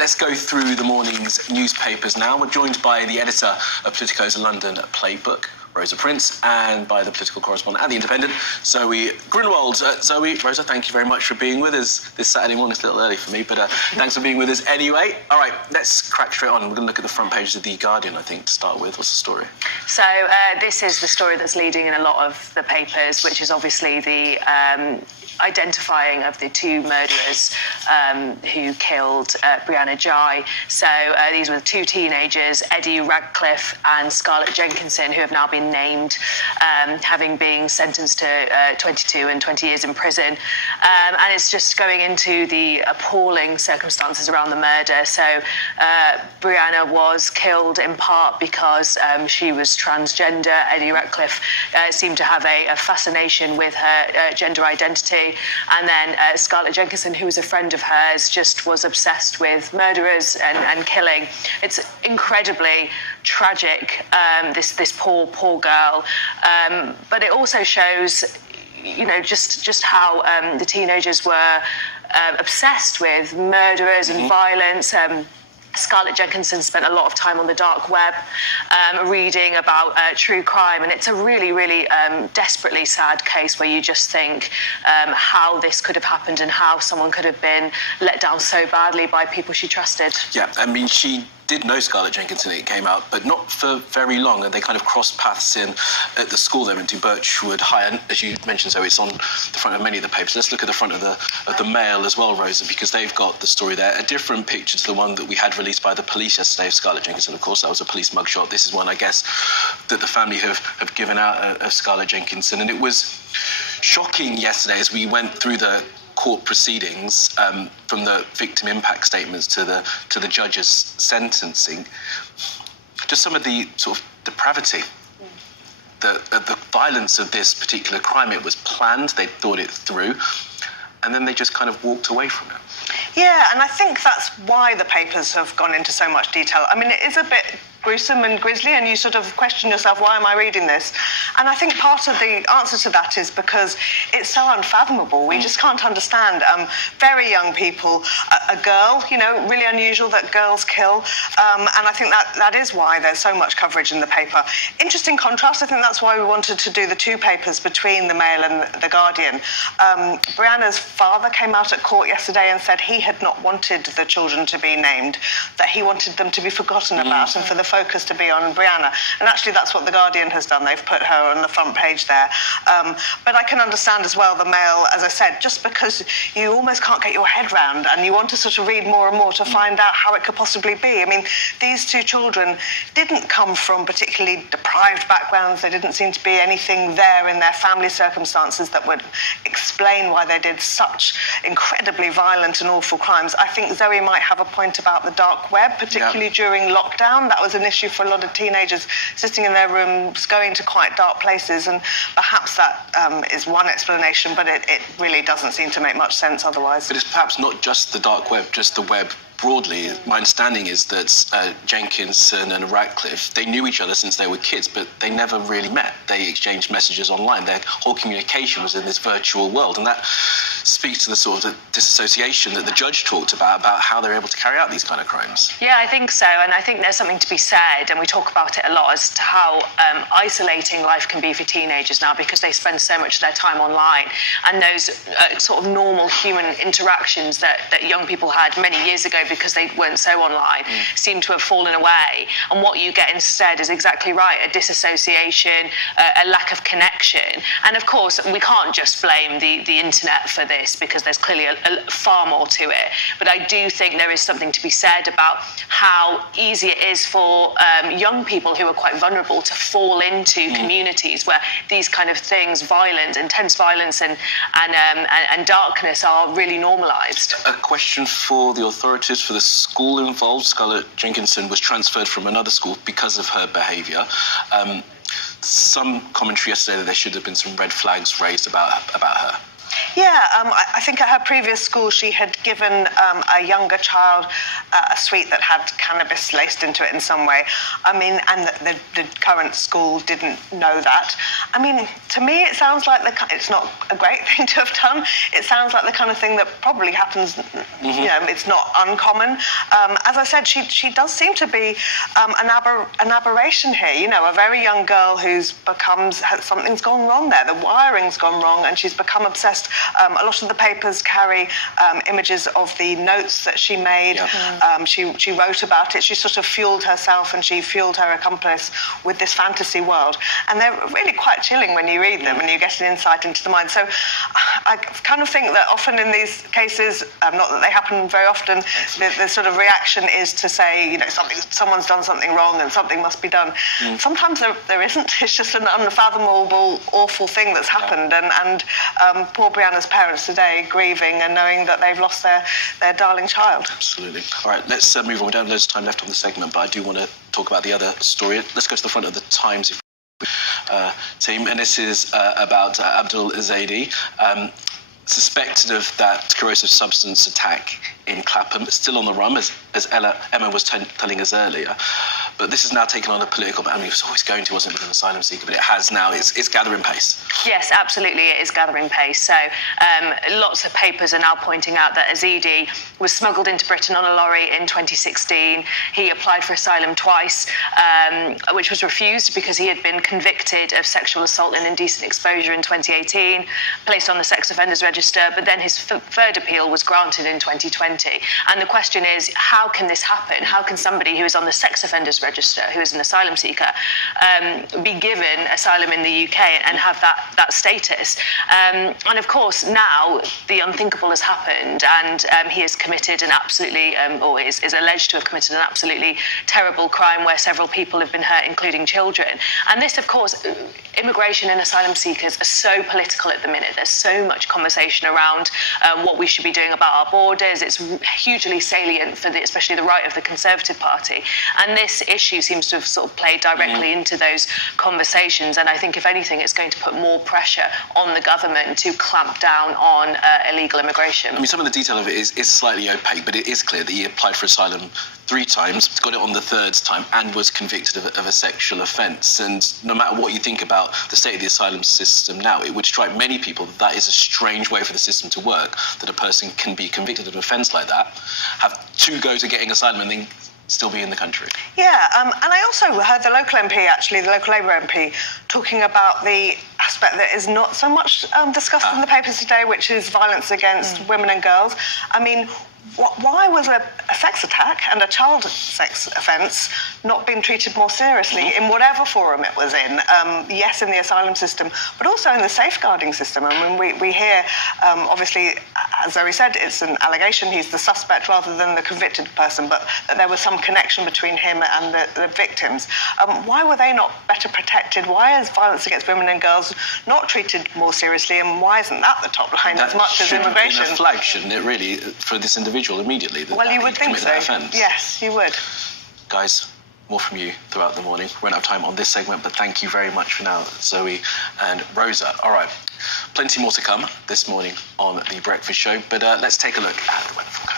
let's go through the morning's newspapers now. We're joined by the editor of Politico's London Playbook, Rosa Prince, and by the political correspondent at The Independent, Zoe Grunwald. Zoe, Rosa, thank you very much for being with us this Saturday morning. It's a little early for me, but thanks for being with us anyway. All right, let's crack straight on. We're going to look at the front pages of The Guardian, I think, to start with. What's the story? So this is the story that's leading in a lot of the papers, which is obviously the identifying of the two murderers who killed Brianna Ghey. So these were the two teenagers, Eddie Radcliffe and Scarlett Jenkinson, who have now been named, having been sentenced to 22 and 20 years in prison. And it's just going into the appalling circumstances around the murder. So Brianna was killed in part because she was transgender. Eddie Radcliffe seemed to have a fascination with her gender identity. And then Scarlett Jenkinson, who was a friend of hers, just was obsessed with murderers and killing. It's incredibly tragic, this poor girl. But it also shows, you know, just how the teenagers were obsessed with murderers and violence. Scarlett Jenkinson spent a lot of time on the dark web reading about true crime, and it's a really, really desperately sad case where you just think how this could have happened and how someone could have been let down so badly by people she trusted. Yeah, I mean, she did know Scarlett Jenkinson, it came out, but not for very long, and they kind of crossed paths at the school they went to, Birchwood High, and as you mentioned, so it's on the front of many of the papers. Let's look at the front of the Mail as well, Rosa, because they've got the story there, a different picture to the one that we had released by the police yesterday of Scarlett Jenkinson. Of course, that was a police mugshot. This is one, I guess, that the family have given out of Scarlett Jenkinson, and it was shocking yesterday as we went through the court proceedings, from the victim impact statements to the judge's sentencing, just some of the sort of depravity, the violence of this particular crime. It was planned, they thought it through, and then they just kind of walked away from it. Yeah, and I think that's why the papers have gone into so much detail. I mean, it is a bit gruesome and grisly, and you sort of question yourself, why am I reading this? And I think part of the answer to that is because it's so unfathomable. We just can't understand. Very young people, a girl, you know, really unusual that girls kill. And I think that is why there's so much coverage in the paper. Interesting contrast. I think that's why we wanted to do the two papers between the Mail and the Guardian. Brianna's father came out at court yesterday and said he had not wanted the children to be named, that he wanted them to be forgotten about and for the focus to be on Brianna. And actually that's what the Guardian has done. They've put her on the front page there. But I can understand as well the Mail, as I said, just because you almost can't get your head round and you want to sort of read more and more to find out how it could possibly be. I mean, these two children didn't come from particularly deprived backgrounds. There didn't seem to be anything there in their family circumstances that would explain why they did such incredibly violent and awful crimes. I think Zoe might have a point about the dark web, particularly during lockdown. That was an issue for a lot of teenagers sitting in their rooms, going to quite dark places, and perhaps that is one explanation, but it really doesn't seem to make much sense otherwise. But it's perhaps not just the dark web, just the web broadly. My understanding is that Jenkinson and Radcliffe, they knew each other since they were kids, but they never really met. They exchanged messages online. Their whole communication was in this virtual world, and that speaks to the sort of disassociation that the judge talked about how they're able to carry out these kind of crimes. Yeah, I think so, and I think there's something to be said, and we talk about it a lot, as to how isolating life can be for teenagers now, because they spend so much of their time online, and those sort of normal human interactions that young people had many years ago because they weren't so online seem to have fallen away. And what you get instead is exactly right, a disassociation, a lack of connection. And of course, we can't just blame the internet for this, because there's clearly far more to it. But I do think there is something to be said about how easy it is for young people who are quite vulnerable to fall into communities where these kind of things, violence, intense violence and darkness are really normalised. A question for the authorities, for the school involved. Scarlett Jenkinson was transferred from another school because of her behaviour. Some commentary yesterday that there should have been some red flags raised about her. Yeah, I think at her previous school she had given a younger child a sweet that had cannabis laced into it in some way. I mean, and the current school didn't know that. I mean, to me it sounds like it's not a great thing to have done. It sounds like the kind of thing that probably happens, you know, it's not uncommon. As I said, she does seem to be an aberration here, you know, a very young girl something's gone wrong there. The wiring's gone wrong and she's become obsessed. A lot of the papers carry images of the notes that she made. Yeah. She wrote about it. She sort of fueled herself and she fueled her accomplice with this fantasy world. And they're really quite chilling when you read them and you get an insight into the mind. So I kind of think that often in these cases, not that they happen very often, the sort of reaction is to say, you know, someone's done something wrong and something must be done. Sometimes there isn't. It's just an unfathomable, awful thing that's happened. And poor Brianna's parents today grieving and knowing that they've lost their darling child. Absolutely. All right, let's move on. We don't have loads of time left on the segment, but I do want to talk about the other story. Let's go to the front of the Times team, and this is about Abdul Zaidi, suspected of that corrosive substance attack in Clapham, still on the run, as Emma was telling us earlier. But this has now taken on a political, I mean, it was always going to, wasn't it, with an asylum seeker, but it has now, it's gathering pace. Yes, absolutely, it is gathering pace. So lots of papers are now pointing out that Azidi was smuggled into Britain on a lorry in 2016. He applied for asylum twice, which was refused because he had been convicted of sexual assault and indecent exposure in 2018, placed on the sex offenders register, but then his third appeal was granted in 2020. And the question is, how can this happen? How can somebody who is on the sex offenders register, who is an asylum seeker, be given asylum in the UK and have that status? And of course, now the unthinkable has happened, and he has committed an absolutely, or is alleged to have committed an absolutely terrible crime where several people have been hurt, including children. And this, of course, immigration and asylum seekers are so political at the minute. There's so much conversation around what we should be doing about our borders. It's hugely salient for especially the right of the Conservative Party. And this issue seems to have sort of played directly into those conversations. And I think, if anything, it's going to put more pressure on the government to clamp down on illegal immigration. I mean, some of the detail of it is slightly opaque, but it is clear that he applied for asylum 3 times, got it on the 3rd time, and was convicted of a sexual offence. And no matter what you think about the state of the asylum system now, it would strike many people that is a strange way for the system to work, that a person can be convicted of an offence like that, have 2 goes at getting asylum, and then still be in the country. Yeah, and I also heard the local MP, actually, the local Labour MP, talking about the aspect that is not so much discussed in the papers today, which is violence against women and girls. I mean, why was a sex attack and a child sex offence not being treated more seriously in whatever forum it was in? Yes, in the asylum system, but also in the safeguarding system. I mean, we hear, obviously, as Zoe said, it's an allegation, he's the suspect rather than the convicted person, but that there was some connection between him and the victims. Why were they not better protected? Why is violence against women and girls not treated more seriously, and why isn't that the top line as much as immigration? That flag, shouldn't it, really, for this individual immediately? Well, you would think so. Yes, you would. Guys, more from you throughout the morning. We're out of time on this segment, but thank you very much for now, Zoe and Rosa. All right, plenty more to come this morning on The Breakfast Show, but let's take a look at the weather forecast.